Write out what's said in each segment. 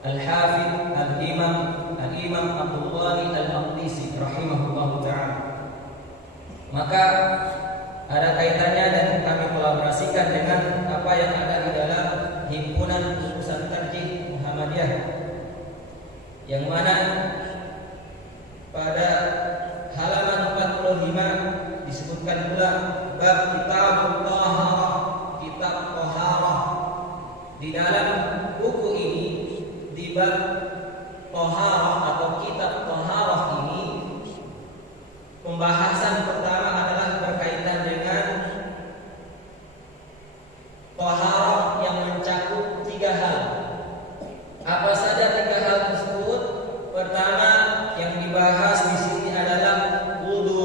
Al-Hafidh Al-Imam Abdul Ghani Al-Maqdisi rahimahullahu ta'ala. Maka ada kaitannya dan kami kolaborasikan dengan apa yang ada di dalam himpunan urusan tarjih Muhammadiyah, yang mana pada halaman 45 disebutkan pula bab kitab taharah, kitab taharah. Di dalam buku ini, di bab taharah atau kitab taharah ini, pembahasan pertama adalah berkaitan dengan taharah yang mencakup 3 hal. Apa saja 3 hal tersebut? Pertama yang dibahas di sini adalah wudu.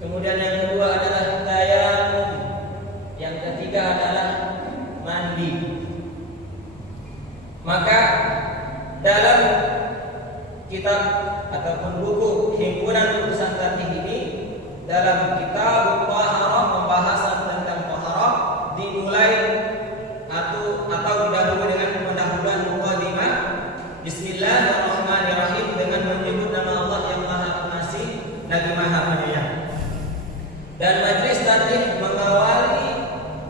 Kemudian yang kedua adalah tayamum. Yang ketiga adalah mandi. Maka dalam kitab ataupun buku himpunan urusan tarjih ini, dalam kitab taharah, pembahasan tentang taharah dimulai atau didahului dengan pendahuluan muqaddimah Bismillahirrahmanirrahim, dengan menyebut nama Allah yang Maha Pengasih lagi Maha Penyayang. Dan majelis tarjih mengawali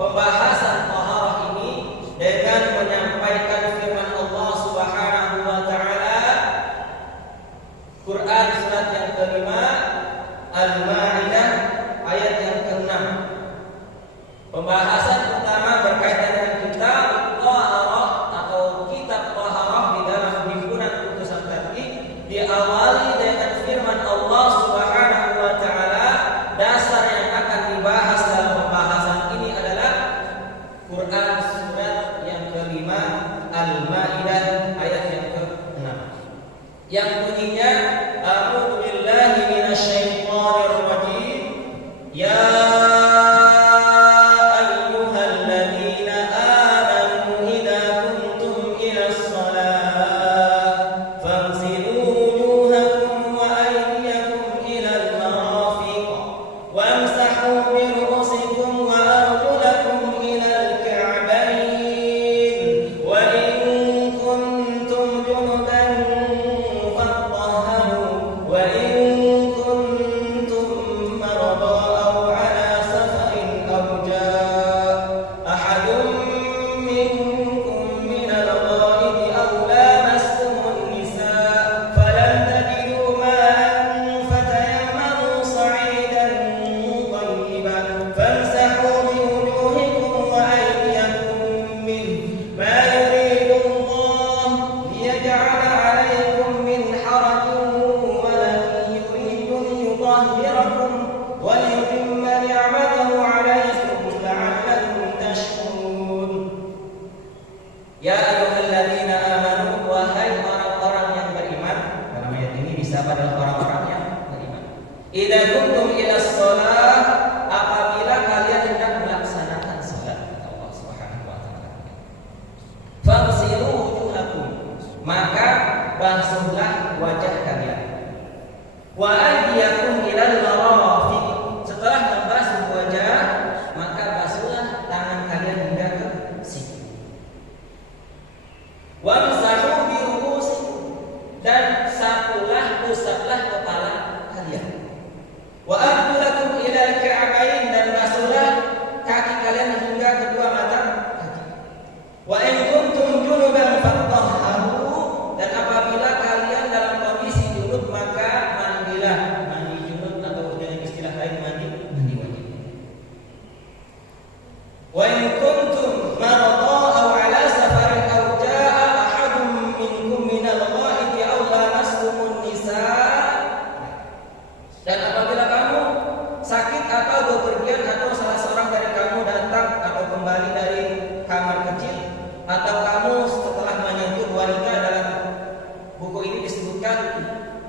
pembahasan taharah ini dengan menyampaikan firman Allah Subhanahu wa taala, Quran surat yang kelima, Al-Maidah ayat yang ke-6. Pembahasan pertama berkaitan dengan kitab taharah atau kitab taharah di dalam himpunan urusan tarjih, diawali dengan firman Allah Subhanahu wa taala. Dasar yang akan dibahas dalam pembahasan ini adalah Quran surat yang kelima, Al-Maidah ayat yang ke-6, yang bunyinya a'udzu billahi minasyaitonir rajim. Ya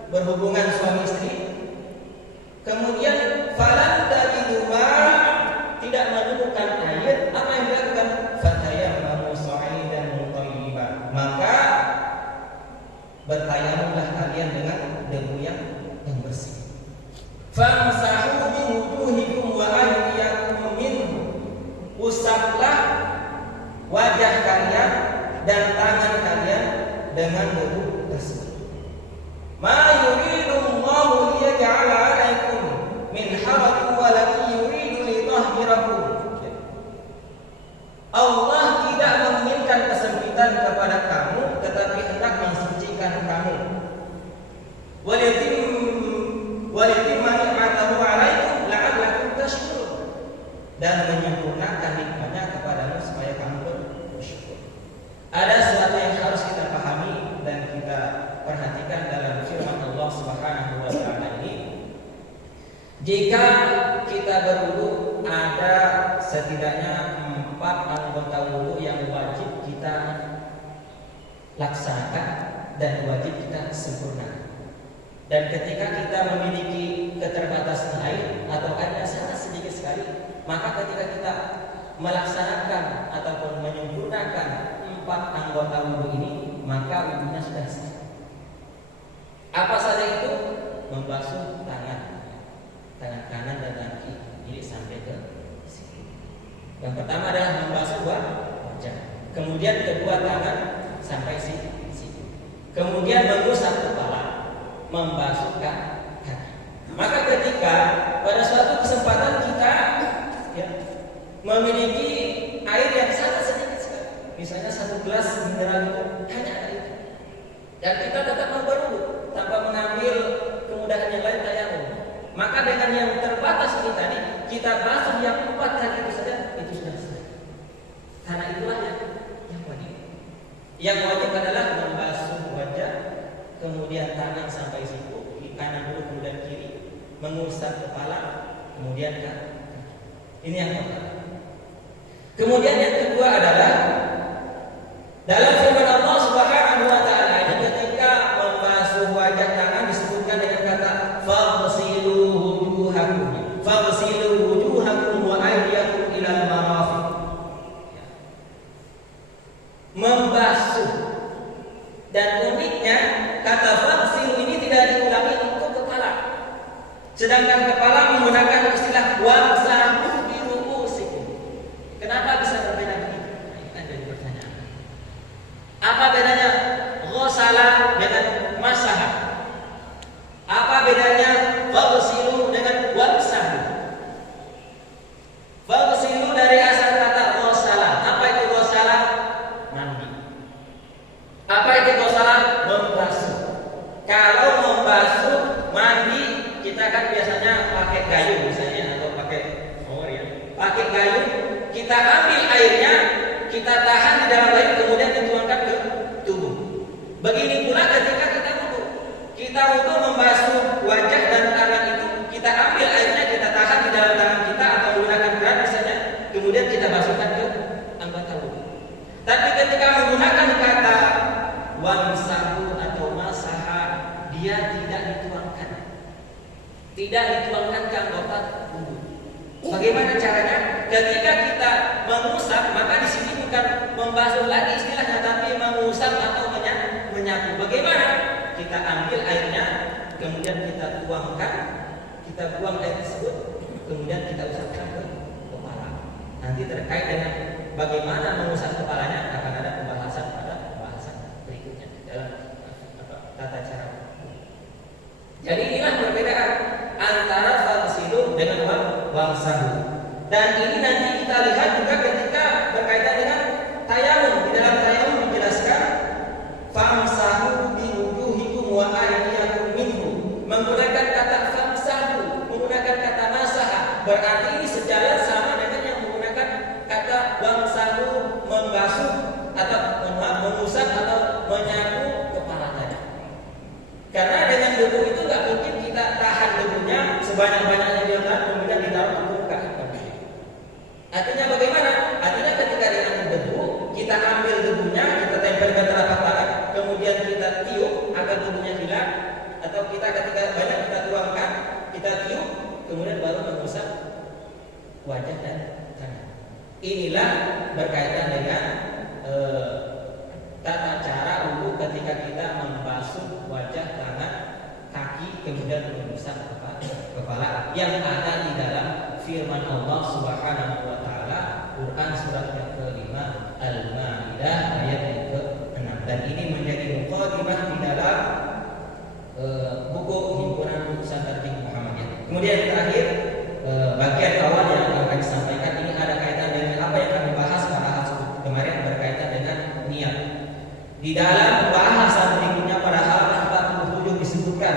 berhubungan suami istri, kemudian falan tajidu ma, tidak menemukan air, apa yang dilakukan? Fatayammamu sa'idan thayyiban, maka bertayamumlah kalian dengan debu yang bersih. Famsahu bi wujuhikum wa aydiyakum minhu, usaplah wajah kalian dan tangan kalian dengan debu tersebut. Ma yuridullahu liyaj'ala 'alaikum min Jika kita berwudu ada setidaknya 4 anggota wudu yang wajib kita laksanakan dan wajib kita sempurnakan. Dan ketika kita memiliki keterbatasan air atau airnya sangat sedikit sekali, maka ketika kita melaksanakan ataupun menyempurnakan 4 anggota wudu ini, maka wudunya sudah sah. Apa saja itu? Membasuh tangan kanan dan tangan kiri, jadi sampai ke sini. Yang pertama adalah membasuh wajah, kemudian kedua tangan sampai sini. Kemudian mengusap kepala, membasuh kaki. Maka ketika pada suatu kesempatan kita memiliki air yang sangat sedikit sekali, misalnya 1 gelas mineral itu hanya ada itu, dan kita tetap mau berwudu tanpa mengambil kemudahan yang lain tayamum, maka dengan yang terbatas ini tadi kita basuh yang 4 tadi itu saja, itu sudah selesai. Karena itulah yang wajib. Yang wajib adalah membasuh wajah, kemudian tangan sampai siku, kanan dulu kemudian kiri, mengusap kepala, kemudian kaki. Ini yang pertama. Kemudian yang kedua adalah dalam firman Allah Subhanahu wa taala ini, ketika membasuh wajah tangan disebutkan dengan kata faghsilu wujuhakum wa aydiyakum ilal marafiq. Membasuh. Dan uniknya kata faghsilu ini tidak diulangi untuk kepala. Sedangkan kepala menggunakan istilah wamsahu bi ru'usikum. Kenapa bisa berbeda begitu? Nah, ini kan jadi pertanyaan. Apa bedanya ghasala dengan masaha? Apa bedanya faghsilu dengan wamsahu? Faghsilu dari asal kata ghasala. Apa itu ghasala? Mandi. Apa itu ghasala? Membasuh. Kalau membasuh mandi, kita kan biasanya pakai gayung misalnya, atau pakai shower ya. Pakai gayung, kita ambil airnya, kita tahan di dalam air, kemudian dituangkan ke tubuh. Begini pula ketika kita wudu. Kita wudu membasuh wajah dan tangan itu, kita ambil airnya, kita tahan di dalam tangan kita atau menggunakan keran misalnya, kemudian kita basuhkan ke anggota wudu. Tapi ketika menggunakan kata wamsahu atau masaha, dia tidak dituangkan. Tidak dituangkan ke anggota wudu. Bagaimana caranya? Ketika kita mengusap, maka di sini bukan membasuh lagi istilahnya, tapi mengusap atau menyapu. Bagaimana? Kita ambil airnya, kemudian kita tuangkan, kita buang air tersebut, kemudian kita usapkan ke kepala. Nanti terkait dengan bagaimana mengusap kepalanya akan ada pembahasan pada pembahasan berikutnya dalam tata cara. Jadi inilah perbedaan antara faghsilu dengan wamsahu. Dan ini nanti kita lihat juga ketika berkaitan dengan tayamum. Di dalam tayamum dijelaskan famsahu bi wujuhikum wa aydiyakum minhu. Menggunakan kata famsahu, menggunakan kata masaha, berarti ini sejalan sama dengan yang menggunakan kata wamsahu, membasuh atau mengusap atau menyapu kepala tadi. Karena dengan debu itu nggak mungkin kita tahan debunya sebanyak-banyaknya di dalam, kemudian ditaruh ke permukaan. Artinya bagaimana? Artinya ketika dengan debu, kita ambil debunya, kita tempelkan telapak tangan, kemudian kita tiup agar debunya hilang, atau kita ketika banyak kita tuangkan, kita tiup, kemudian baru mengusap wajah dan tangan. Inilah berkaitan dengan tata cara wudu ketika kita membasuh wajah, tangan, kaki, kemudian mengusap kepala yang ada di dalam firman Allah Subhanahu wa taala Quran surat yang ke-5 Al-Maidah ayat yang ke-6. Dan ini menjadi muqaddimah di dalam buku himpunan Nusantara Muhammadiyah. Kemudian yang terakhir, bagian awal yang akan kami sampaikan ini ada kaitan dengan apa yang kami bahas pada kemarin berkaitan dengan niat. Di dalam bahasan berikutnya pada halaman 47 disebutkan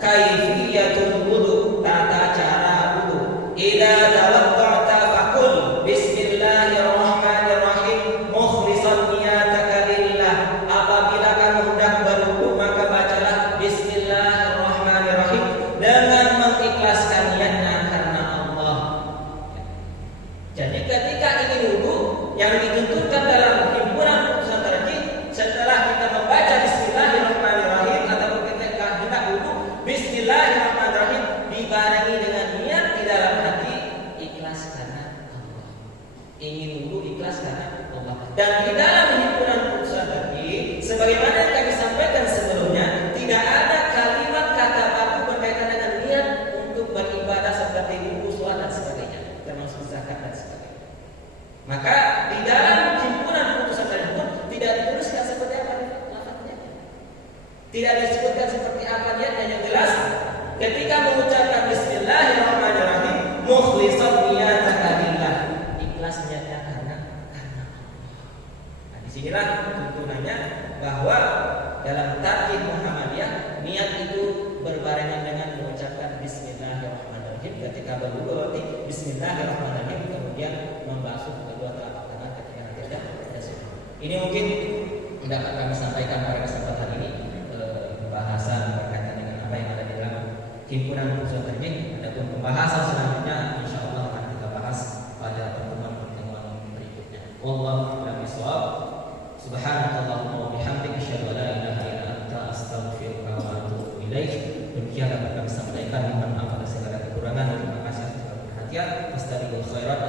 kaifiyatul wudu, tata cara wudu. Idza tawadda'ta faqul bismillahirrahmanirrahim mukhlishan niyataka lillah. Apabila kamu hendak berwudu, maka bacalah bismillahirrahmanirrahim dengan mengikhlaskan niat ketika mengucapkan bismillahirrahmanirrahim mukhlishan niyataka lillah, ikhlas niatnya karena Allah. Nah, disinilah tuntunannya bahwa dalam tarikh Muhammadiyah niat itu berbarengan dengan mengucapkan bismillahirrahmanirrahim ketika berwudu, berarti bismillahirrahmanirrahim kemudian membasuh kedua telapak tangan ketika nanti ada sunnah. Ini mungkin dapat kami sampaikan pada kesempatan ini pembahasan berkaitan dengan apa yang ada di dalam himpunan usul tajwid. Adapun pembahasan selanjutnya insyaallah akan kita bahas pada pertemuan berikutnya. Wallahu a'lam bishawab. Subhanakallahumma wa bihamdika asyhadu an la ilaha illa anta astaghfiruka wa atubu ilaik. Demikian dapat kami sampaikan, mohon maaf atas segala kekurangan. Terima kasih atas perhatian. Astagfirullahaladzim.